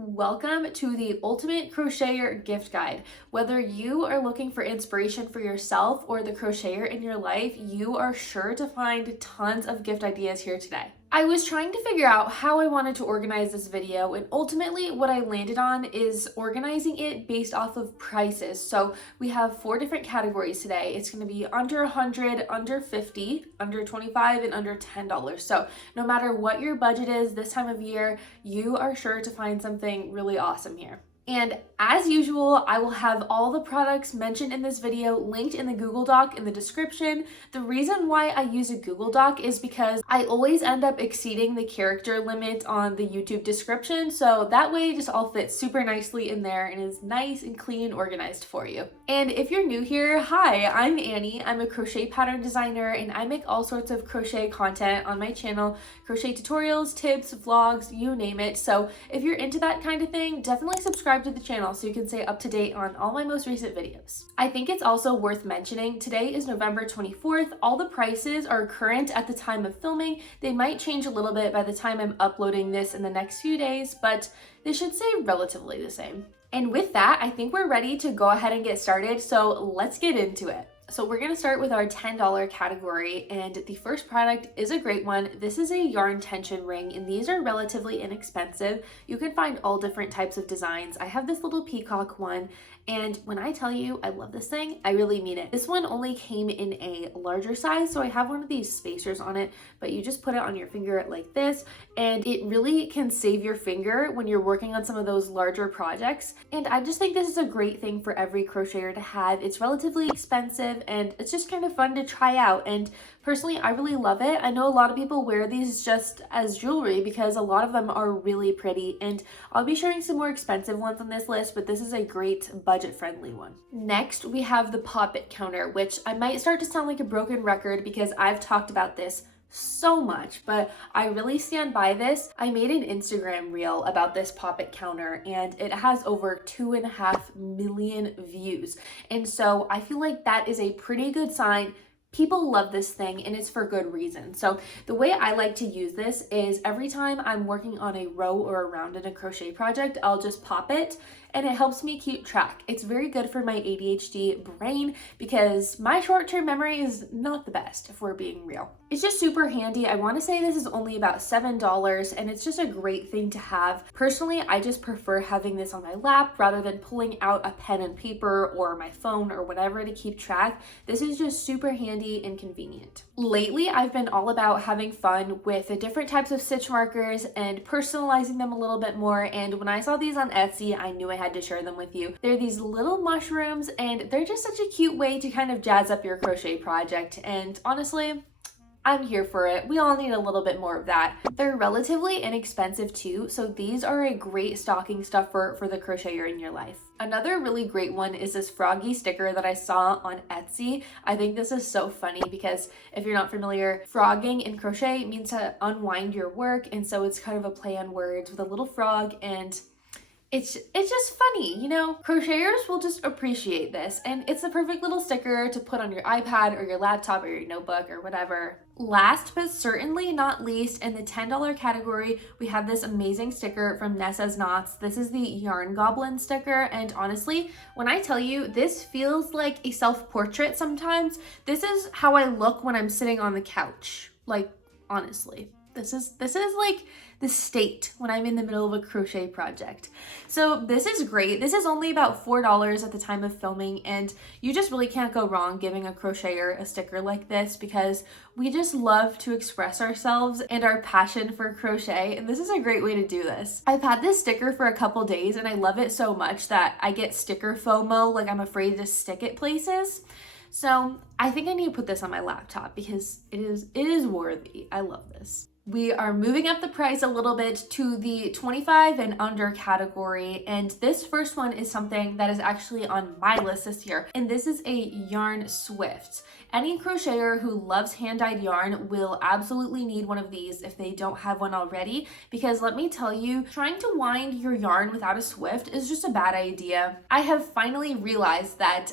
Welcome to the Ultimate Crocheter Gift Guide. Whether you are looking for inspiration for yourself or the crocheter in your life, you are sure to find tons of gift ideas here today. I was trying to figure out how I wanted to organize this video, and ultimately what I landed on is organizing it based off of prices. So we have 4 different categories today. It's going to be under 100, under 50, under 25, and under $10. So no matter what your budget is this time of year, you are sure to find something really awesome here. And as usual, I will have all the products mentioned in this video linked in the Google Doc in the description. The reason why I use a Google Doc is because I always end up exceeding the character limit on the YouTube description, so that way it just all fits super nicely in there and is nice and clean and organized for you. And if you're new here, hi, I'm Annie. I'm a crochet pattern designer and I make all sorts of crochet content on my channel, crochet tutorials, tips, vlogs, you name it. So if you're into that kind of thing, definitely subscribe to the channel so you can stay up to date on all my most recent videos. I think it's also worth mentioning, today is November 24th. All the prices are current at the time of filming. They might change a little bit by the time I'm uploading this in the next few days, but they should stay relatively the same. And with that, I think we're ready to go ahead and get started, so let's get into it. So we're going to start with our $10 category, and the first product is a great one. This is a yarn tension ring, and these are relatively inexpensive. You can find all different types of designs. I have this little peacock one, and when I tell you I love this thing, I really mean it. This one only came in a larger size, so I have one of these spacers on it, but you just put it on your finger like this, and it really can save your finger when you're working on some of those larger projects. And I just think this is a great thing for every crocheter to have. It's relatively expensive, and it's just kind of fun to try out, and personally I really love it. I know a lot of people wear these just as jewelry because a lot of them are really pretty, and I'll be sharing some more expensive ones on this list, but this is a great budget friendly one. Next we have the poppet counter, which I might start to sound like a broken record because I've talked about this so much, but I really stand by this. I made an Instagram reel about this poppet counter and it has over 2.5 million views. And so I feel like that is a pretty good sign. People love this thing and it's for good reason. So the way I like to use this is every time I'm working on a row or a round in a crochet project, I'll just pop it and it helps me keep track. It's very good for my ADHD brain because my short-term memory is not the best, if we're being real. It's just super handy. I want to say this is only about $7 and it's just a great thing to have. Personally, I just prefer having this on my lap rather than pulling out a pen and paper or my phone or whatever to keep track. This is just super handy and convenient. Lately, I've been all about having fun with the different types of stitch markers and personalizing them a little bit more, and when I saw these on Etsy, I knew I had to share them with you. They're these little mushrooms and they're just such a cute way to kind of jazz up your crochet project, and honestly, I'm here for it. We all need a little bit more of that. They're relatively inexpensive too, so these are a great stocking stuffer for the crocheter in your life. Another really great one is this froggy sticker that I saw on Etsy. I think this is so funny because if you're not familiar, frogging in crochet means to unwind your work, and so it's kind of a play on words with a little frog, and it's just funny, you know? Crocheters will just appreciate this, and it's the perfect little sticker to put on your iPad or your laptop or your notebook or whatever. Last but certainly not least, in the $10 category, we have this amazing sticker from Nessa's Knots. This is the Yarn Goblin sticker, and honestly, when I tell you, this feels like a self-portrait sometimes. This is how I look when I'm sitting on the couch. Like, honestly. This is like the state when I'm in the middle of a crochet project. So this is great. This is only about $4 at the time of filming, and you just really can't go wrong giving a crocheter a sticker like this because we just love to express ourselves and our passion for crochet, and this is a great way to do this. I've had this sticker for a couple days and I love it so much that I get sticker FOMO, like I'm afraid to stick it places. So I think I need to put this on my laptop because it is worthy. I love this. We are moving up the price a little bit to the 25 and under category, and this first one is something that is actually on my list this year, and this is a yarn swift. Any crocheter who loves hand-dyed yarn will absolutely need one of these if they don't have one already, because let me tell you, trying to wind your yarn without a swift is just a bad idea. I have finally realized that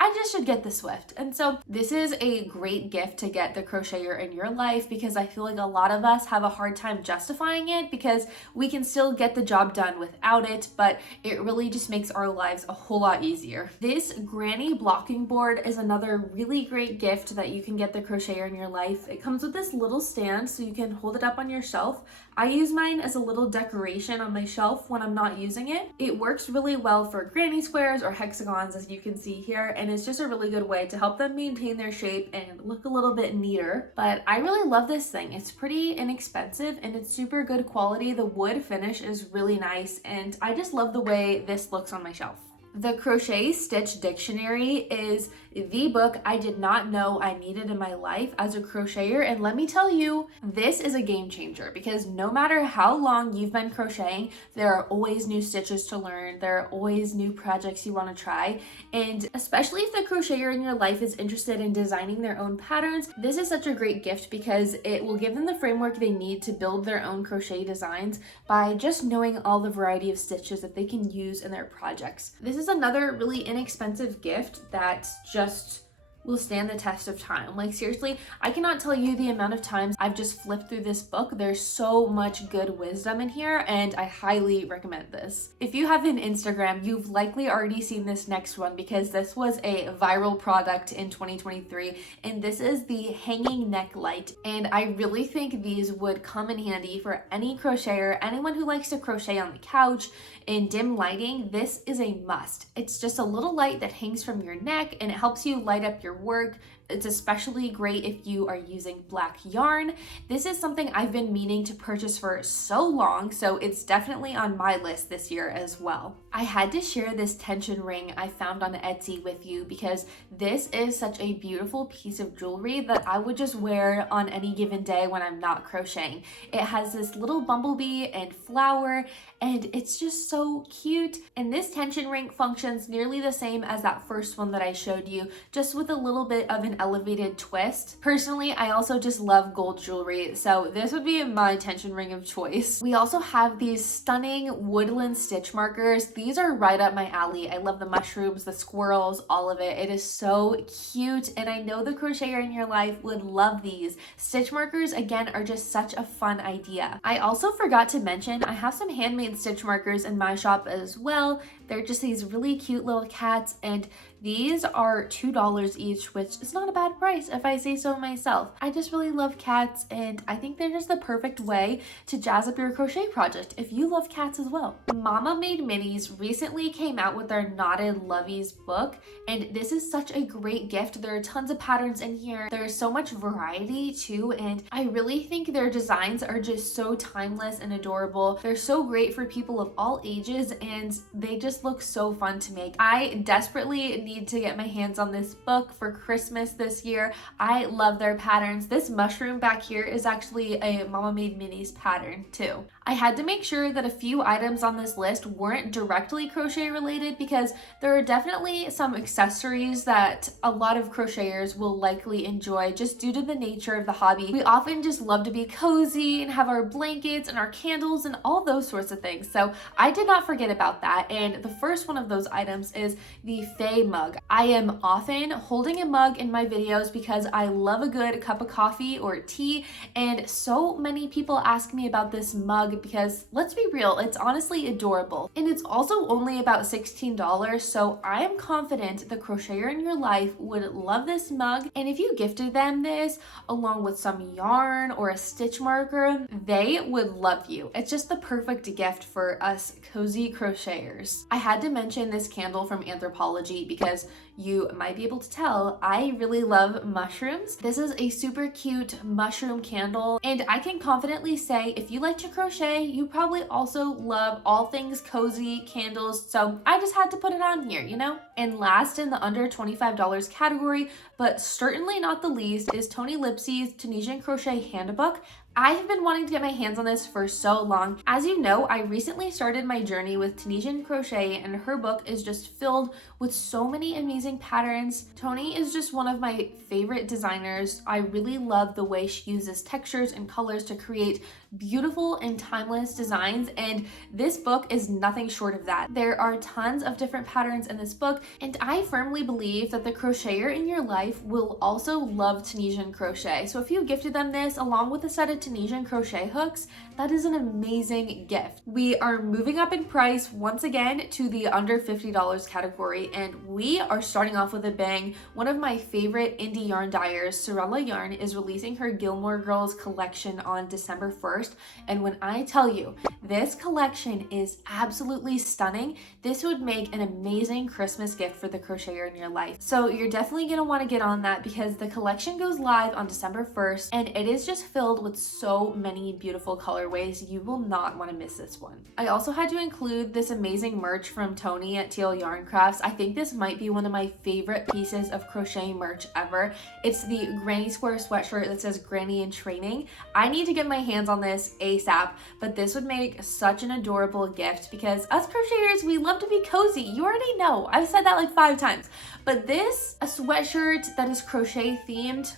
I just should get the Swift. And so this is a great gift to get the crocheter in your life, because I feel like a lot of us have a hard time justifying it because we can still get the job done without it, but it really just makes our lives a whole lot easier. This granny blocking board is another really great gift that you can get the crocheter in your life. It comes with this little stand so you can hold it up on your shelf. I use mine as a little decoration on my shelf when I'm not using it. It works really well for granny squares or hexagons, as you can see here, and it's just a really good way to help them maintain their shape and look a little bit neater. But I really love this thing. It's pretty inexpensive and it's super good quality. The wood finish is really nice, and I just love the way this looks on my shelf. The Crochet Stitch Dictionary is the book I did not know I needed in my life as a crocheter, and let me tell you, this is a game changer, because no matter how long you've been crocheting, there are always new stitches to learn, there are always new projects you want to try, and especially if the crocheter in your life is interested in designing their own patterns, this is such a great gift because it will give them the framework they need to build their own crochet designs by just knowing all the variety of stitches that they can use in their projects. This is another really inexpensive gift that just will stand the test of time. Like seriously, I cannot tell you the amount of times I've just flipped through this book. There's so much good wisdom in here, and I highly recommend this. If you have an Instagram, you've likely already seen this next one because this was a viral product in 2023, and this is the hanging neck light. And I really think these would come in handy for any crocheter, anyone who likes to crochet on the couch in dim lighting. This is a must. It's just a little light that hangs from your neck and it helps you light up your work. It's especially great if you are using black yarn. This is something I've been meaning to purchase for so long, so it's definitely on my list this year as well. I had to share this tension ring I found on Etsy with you because this is such a beautiful piece of jewelry that I would just wear on any given day when I'm not crocheting. It has this little bumblebee and flower, and it's just so cute. And this tension ring functions nearly the same as that first one that I showed you, just with a little bit of an elevated twist. Personally, I also just love gold jewelry, so this would be my tension ring of choice. We also have these stunning woodland stitch markers. These are right up my alley. I love the mushrooms, the squirrels, all of it. It is so cute, and I know the crocheter in your life would love these. Stitch markers, again, are just such a fun idea. I also forgot to mention, I have some handmade stitch markers in my shop as well. They're just these really cute little cats, and these are $2 each, which is not a bad price if I say so myself. I just really love cats, and I think they're just the perfect way to jazz up your crochet project if you love cats as well. Mama Made Minis recently came out with their Knotted Lovies book, and this is such a great gift. There are tons of patterns in here. There's so much variety too, and I really think their designs are just so timeless and adorable. They're so great for people of all ages, and they just look so fun to make. I desperately need to get my hands on this book for Christmas this year. I love their patterns. This mushroom back here is actually a Mama Made Minis pattern too. I had to make sure that a few items on this list weren't directly crochet related because there are definitely some accessories that a lot of crocheters will likely enjoy just due to the nature of the hobby. We often just love to be cozy and have our blankets and our candles and all those sorts of things. So I did not forget about that, and the first one of those items is the Faye mug. I am often holding a mug in my videos because I love a good cup of coffee or tea, and so many people ask me about this mug because let's be real, it's honestly adorable. And it's also only about $16, so I am confident the crocheter in your life would love this mug, and if you gifted them this along with some yarn or a stitch marker, they would love you. It's just the perfect gift for us cozy crocheters. I had to mention this candle from Anthropologie because you might be able to tell I really love mushrooms. This is a super cute mushroom candle, and I can confidently say if you like to crochet, you probably also love all things cozy candles, so I just had to put it on here, you know? And last in the under $25 category, but certainly not the least, is Tony Lipsy's Tunisian Crochet Handbook. I have been wanting to get my hands on this for so long. As you know, I recently started my journey with Tunisian crochet, and her book is just filled with so many amazing patterns. Toni is just one of my favorite designers. I really love the way she uses textures and colors to create beautiful and timeless designs, and this book is nothing short of that. There are tons of different patterns in this book, and I firmly believe that the crocheter in your life will also love Tunisian crochet. So if you gifted them this along with a set of Tunisian crochet hooks, that is an amazing gift. We are moving up in price once again to the under $50 category, and we are starting off with a bang. One of my favorite indie yarn dyers, Sorella Yarn, is releasing her Gilmore Girls collection on December 1st. And when I tell you, this collection is absolutely stunning, this would make an amazing Christmas gift for the crocheter in your life. So you're definitely gonna wanna get on that because the collection goes live on December 1st, and it is just filled with so many beautiful colorways. You will not wanna miss this one. I also had to include this amazing merch from Toni at Teal Yarn Crafts. I think this might be one of my favorite pieces of crochet merch ever. It's the granny square sweatshirt that says Granny in Training. I need to get my hands on this ASAP, but this would make such an adorable gift because us crocheters, we love to be cozy. You already know, I've said that like 5 times, but this, a sweatshirt that is crochet themed,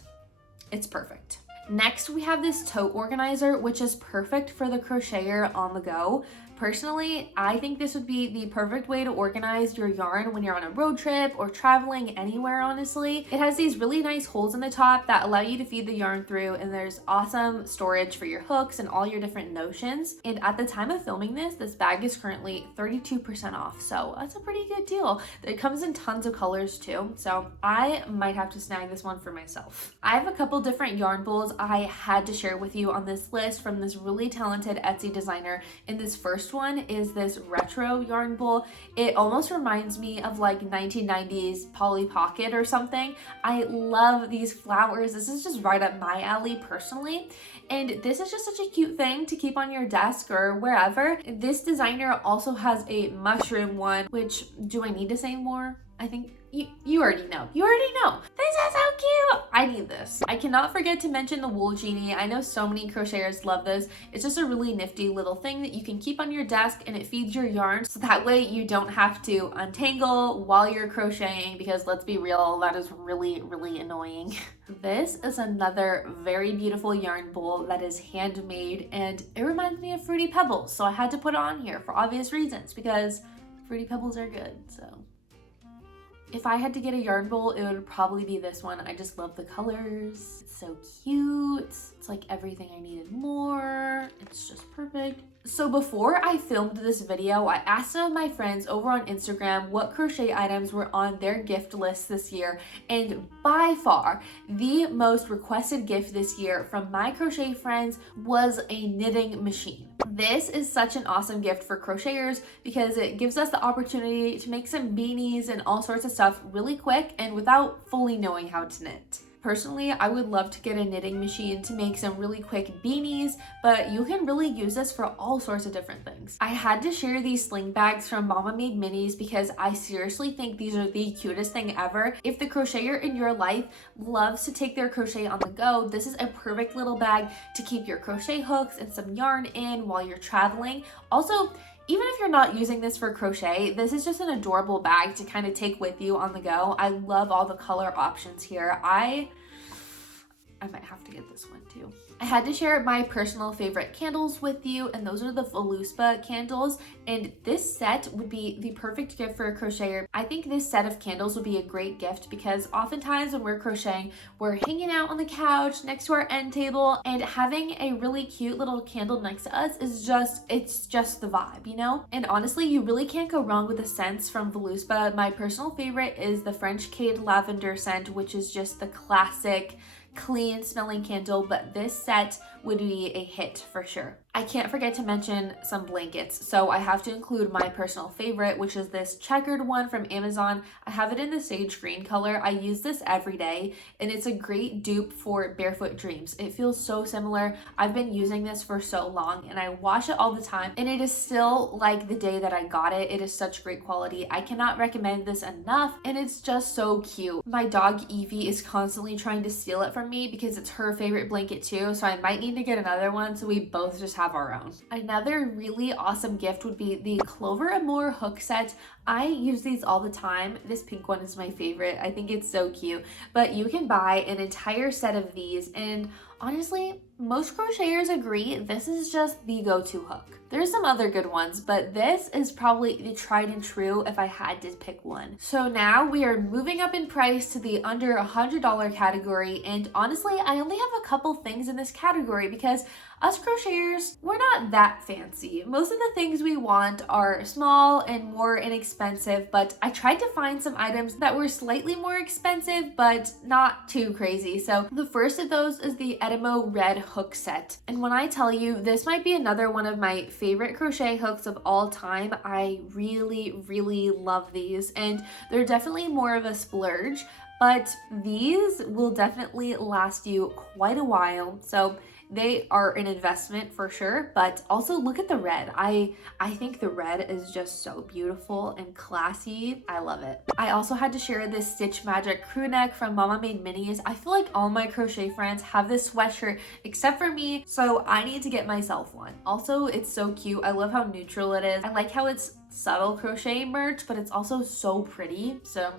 it's perfect. Next, we have this tote organizer, which is perfect for the crocheter on the go. Personally, I think this would be the perfect way to organize your yarn when you're on a road trip or traveling anywhere, honestly. It has these really nice holes in the top that allow you to feed the yarn through, and there's awesome storage for your hooks and all your different notions. And at the time of filming this bag is currently 32% off, so that's a pretty good deal. It comes in tons of colors too, so I might have to snag this one for myself. I have a couple different yarn bowls I had to share with you on this list from this really talented Etsy designer, and this first one is this retro yarn bowl. It almost reminds me of like 1990s Polly Pocket or something. I love these flowers. This is just right up my alley personally. And this is just such a cute thing to keep on your desk or wherever. This designer also has a mushroom one, which, do I need to say more? I think you already know. You already know. This is so cute. I need this. I cannot forget to mention the wool genie. I know so many crocheters love this. It's just a really nifty little thing that you can keep on your desk, and it feeds your yarn, so that way you don't have to untangle while you're crocheting, because let's be real, that is really, really annoying. This is another very beautiful yarn bowl that is handmade, and it reminds me of Fruity Pebbles, so I had to put it on here for obvious reasons because Fruity Pebbles are good, so. If I had to get a yarn bowl, it would probably be this one. I just love the colors. It's so cute. It's like everything I needed more. It's just perfect. So before I filmed this video, I asked some of my friends over on Instagram what crochet items were on their gift list this year, and by far the most requested gift this year from my crochet friends was a knitting machine. This is such an awesome gift for crocheters because it gives us the opportunity to make some beanies and all sorts of stuff really quick and without fully knowing how to knit. Personally, I would love to get a knitting machine to make some really quick beanies, but you can really use this for all sorts of different things. I had to share these sling bags from Mama Made Minis because I seriously think these are the cutest thing ever. If the crocheter in your life loves to take their crochet on the go, this is a perfect little bag to keep your crochet hooks and some yarn in while you're traveling. Also, even if you're not using this for crochet, this is just an adorable bag to kind of take with you on the go. I love all the color options here. I might have to get this one too. I had to share my personal favorite candles with you, and those are the Voluspa candles, and this set would be the perfect gift for a crocheter. I think this set of candles would be a great gift because oftentimes when we're crocheting, we're hanging out on the couch next to our end table, and having a really cute little candle next to us is it's just the vibe, you know? And honestly, you really can't go wrong with the scents from Voluspa. My personal favorite is the French Cade Lavender scent, which is just the classic clean smelling candle, but this set would be a hit for sure. I can't forget to mention some blankets. So I have to include my personal favorite, which is this checkered one from Amazon. I have it in the sage green color. I use this every day and it's a great dupe for Barefoot Dreams. It feels so similar. I've been using this for so long and I wash it all the time and it is still like the day that I got it. It is such great quality. I cannot recommend this enough and it's just so cute. My dog Evie is constantly trying to steal it from me because it's her favorite blanket too, so I might need to get another one so we both just have our own. Another really awesome gift would be the Clover Amour hook set. I use these all the time. This pink one is my favorite. I think it's so cute, but you can buy an entire set of these and honestly, most crocheters agree this is just the go-to hook. There's some other good ones, but this is probably the tried and true if I had to pick one. So now we are moving up in price to the under $100 category, and honestly, I only have a couple things in this category because us crocheters, we're not that fancy. Most of the things we want are small and more inexpensive, but I tried to find some items that were slightly more expensive, but not too crazy. So the first of those is the Edimo Red hook set. And when I tell you, this might be another one of my favorite crochet hooks of all time. I really, really love these, and they're definitely more of a splurge, but these will definitely last you quite a while. So they are an investment for sure, but also look at the red. I think the red is just so beautiful and classy. I love it. I also had to share this Stitch Magic crew neck from Mama Made Minis. I feel like all my crochet friends have this sweatshirt except for me, so I need to get myself one. Also, it's so cute. I love how neutral it is. I like how it's subtle crochet merch, but it's also so pretty. So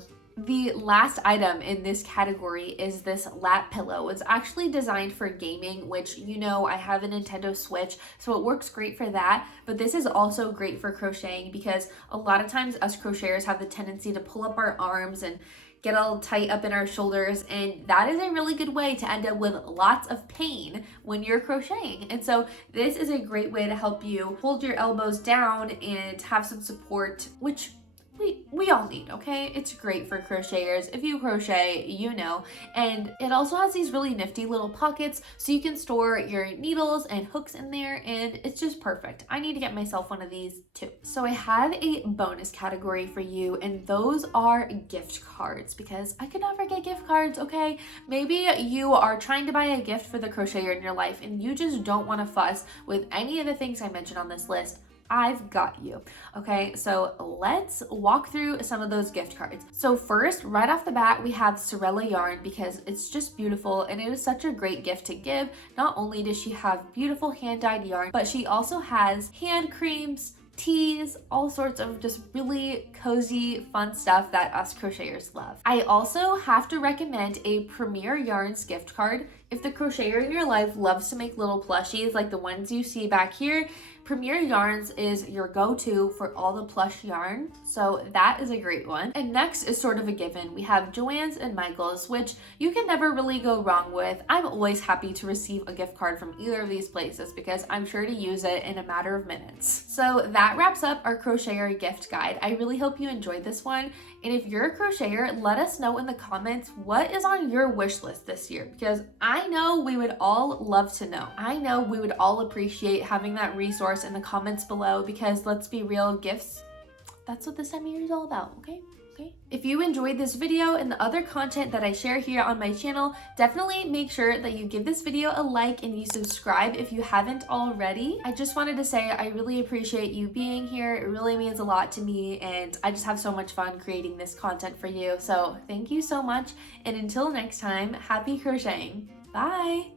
the last item in this category is this lap pillow. It's actually designed for gaming, which you know I have a Nintendo Switch, so it works great for that. But this is also great for crocheting because a lot of times us crocheters have the tendency to pull up our arms and get all tight up in our shoulders, and that is a really good way to end up with lots of pain when you're crocheting. And so this is a great way to help you hold your elbows down and have some support, which we all need, okay? It's great for crocheters. If you crochet, you know. And it also has these really nifty little pockets so you can store your needles and hooks in there, and it's just perfect. I need to get myself one of these too. So I have a bonus category for you, and those are gift cards because I could not forget gift cards, okay? Maybe you are trying to buy a gift for the crocheter in your life and you just don't want to fuss with any of the things I mentioned on this list. I've got you. Okay, so let's walk through some of those gift cards. So first, right off the bat, we have Sorella yarn because it's just beautiful and it is such a great gift to give. Not only does she have beautiful hand-dyed yarn, but she also has hand creams, teas, all sorts of just really cozy, fun stuff that us crocheters love. I also have to recommend a Premier Yarns gift card. If the crocheter in your life loves to make little plushies like the ones you see back here, Premier Yarns is your go-to for all the plush yarn, so that is a great one. And next is sort of a given. We have Joann's and Michael's, which you can never really go wrong with. I'm always happy to receive a gift card from either of these places because I'm sure to use it in a matter of minutes. So that wraps up our crocheter gift guide. I really hope you enjoyed this one. And if you're a crocheter, let us know in the comments what is on your wish list this year, because I know we would all love to know. I know we would all appreciate having that resource in the comments below because let's be real, gifts, that's what this time of year is all about, okay? If you enjoyed this video and the other content that I share here on my channel, definitely make sure that you give this video a like and you subscribe if you haven't already. I just wanted to say I really appreciate you being here. It really means a lot to me and I just have so much fun creating this content for you. So thank you so much, and until next time, happy crocheting. Bye!